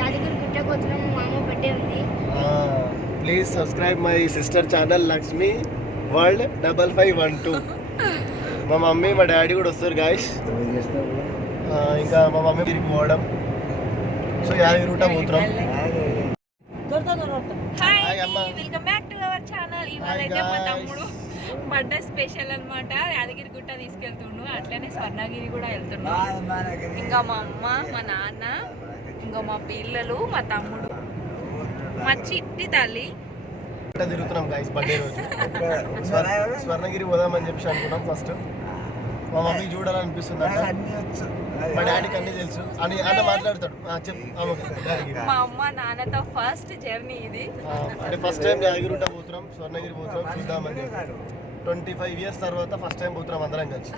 యాదగిరి గుట్టకొచ్చినాము. మా అమ్మ బర్త్డే ఉంది. Please subscribe my sister channel Lakshmi world 5512. మా మమ్మీ మా డాడీ కూడా వస్తారు గాయస్. ఇంకా మా మమ్మీ తిరిగి పోవడం. సో యాదగిరి గుట్ట పోతున్నాం. Welcome back to our channel. ఇవాళ అయితే మా తమ్ముడు బర్త్డే స్పెషల్ అన్నమాట. యాదగిరి గుట్ట తీసుకెళ్తుండు, అట్లనే స్వర్ణగిరి కూడా వెళ్తున్నాడు. ఇంకా మా అమ్మ, మా నాన్న, ఇంకా మా పిల్లలు, మా తమ్ముడు, మా చిట్టి తల్లి తిరుగుతున్నాం గాయస్. బర్త్డే రోజు స్వర్ణగిరి పోదామని చెప్పి అనుకున్నాం. ఫస్ట్ మా మమ్మీ చూడాలనిపిస్తుంది అంట, మా డాడీకి అన్ని తెలుసు అని అన్న మాట్లాడతాడు. మా అమ్మ నాన్నతో ఫస్ట్ జర్నీ ఇది. అంటే ఫస్ట్ టైం యాదగిరి గుట్ట పోతున్నాం, స్వర్ణగిరి పోతున్నాం, చూద్దామని. 25 years తర్వాత ఫస్ట్ టైం పోతున్నాం అందరం కలిసి.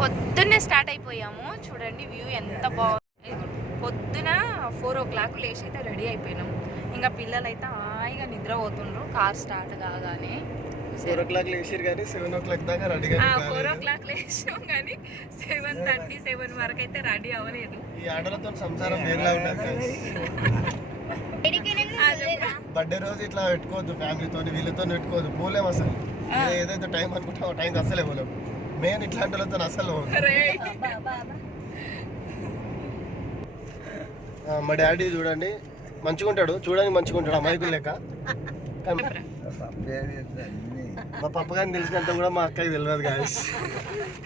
పొద్దున్నే స్టార్ట్ అయిపోయాము. చూడండి వ్యూ ఎంత బాగుంది. పొద్దున 4 o'clock లేచి అయితే రెడీ అయిపోయినాము. ఇంకా పిల్లలు అయితే హాయిగా నిద్రపోతుండ్రు. కార్ స్టార్ట్ కాగానే 4 o'clock లేచారు కానీ 7 o'clock దాకా రెడీ. 4 o'clock లేచాం కానీ 7:37 వరకు అయితే రెడీ అవ్వలేదు. ఈ ఆటలతో సంసారం వేరులా ఉంటుంది. బర్త్డే రోజు ఇట్లా పెట్టుకోవద్దు, ఫ్యామిలీతో వీళ్ళతో పెట్టుకోవద్దు. పోలేము అసలు. ఏదైతే టైం అనుకుంటాం టైంకి అసలే పోలేము. మెయిన్ ఇట్లాంటి వాళ్ళతో అసలు. మా డాడీ చూడండి మంచిగా ఉంటాడు, చూడడానికి మంచిగా ఉంటాడు, అమాయకులు లెక్క. మా పప్ప కానీ తెలిసినంత కూడా మా అక్కకి తెలియదు గాయస్.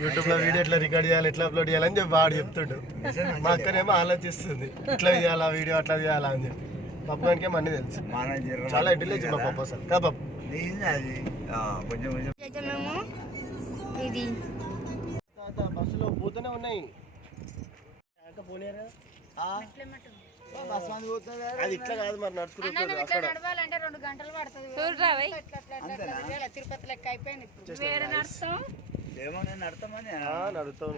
యూట్యూబ్లో వీడియో ఎట్లా రికార్డ్ చేయాలి, ఎట్లా అప్లోడ్ చేయాలని చెప్పి వాడు చెప్తుండు. మా అక్కనేమో ఆలోచిస్తుంది ఇట్లా చేయాలా వీడియో అట్లా చేయాలా అని చెప్పి. పప్పు గారికి అన్నీ తెలుసు, చాలా ఇంటెలిజెంట్ మా పప్పు అసలు. కా పప్పు బస్సులో పోతూనే ఉన్నాయి. అది ఇట్లా కాదు మరి, నడుచుకుంటూ అక్కడ నడవాలంటే 2 గంటలు పడుతుంది. తిరుపతి లెక్క అయిపోయింది. నడుతాం.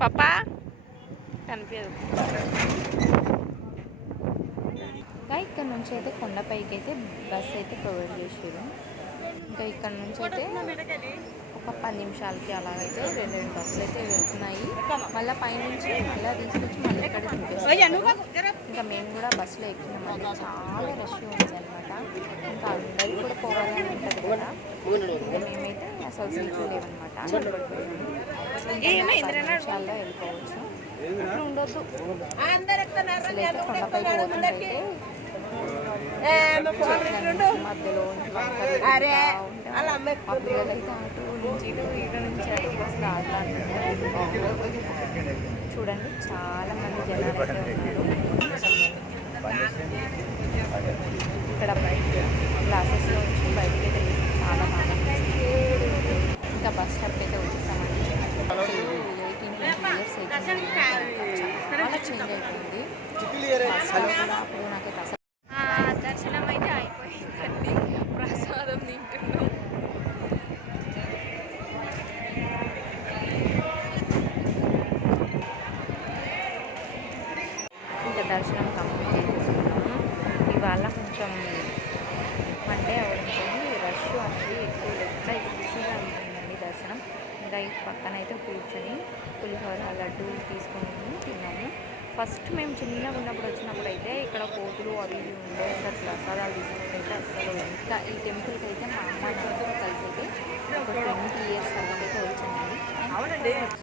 పాపా కనిపించదు. ఇక్కడ నుంచి అయితే కొండపైకి అయితే బస్ అయితే ప్రొవైడ్ చేసారు. ఇంకా ఇక్కడ నుంచి అయితే ఒక 10 నిమిషాలకి అలాగైతే 2 బస్సులు అయితే వెళ్తున్నాయి. మళ్ళీ పైనుంచి మళ్ళీ తీసుకొచ్చి మళ్ళీ ఇక్కడ దింపేస్తారు. ఇంకా మేము కూడా బస్సులో ఎక్కినామంటే చాలా రష్ ఉంది అనమాట. ఇంకా అందరూ కూడా పోవాలని ఉంటుంది కదా. మేమైతే అసలు సీట్లు లేవన్నమాట. నిమిషాల్లో వెళ్ళిపోవచ్చు. ఇప్పుడు ఉండొద్దు. అసలు అయితే కొండపైకి పోతుంటే మధ్యలో పిల్లలు అయితే అటు నుంచి ఇటు నుంచి అటు అసలు ఆటలాడుతున్నారు. చూడండి చాలా మంది జనాలు అయితే ఉన్నారు. ఇక్కడ బయట గ్లాసెస్లో నుంచి బయటకి అయితే చాలా బాగా ఇంకా బస్ స్టాప్ అయితే వచ్చేసామండి. 18-20 years అయితే చాలా చేంజ్ అయిపోయింది. బస్సులో కూడా అప్పుడు నాకైతే అసలు దర్శనం అయితే అయిపోయిందండి. ప్రసాదం తింటున్నాం. ఇంకా దర్శనం కంప్లీట్ చేసేసుకున్నాము. ఇవాళ కొంచెం మండే అవడంతో రష్ అనేది ఎక్కువ లెక్క ఈజీగా అయిపోయిందండి దర్శనం. ఇంకా ఈ పక్కన అయితే కూర్చొని పులిహోర లడ్డు తీసుకొని తిన్నాము. ఫస్ట్ మేము చిన్నగా ఉన్నప్పుడు వచ్చినప్పుడు అయితే ఇక్కడ కోతులు అవి ఇవి ఉండే అసలు ప్రసాదాలు తీసుకుంటే అయితే అసలు ఇంకా ఈ టెంపుల్కి అయితే మా అమ్మ నాన్నతో కలిసి అయితే ఒక 20 years అలాగైతే వచ్చానండి.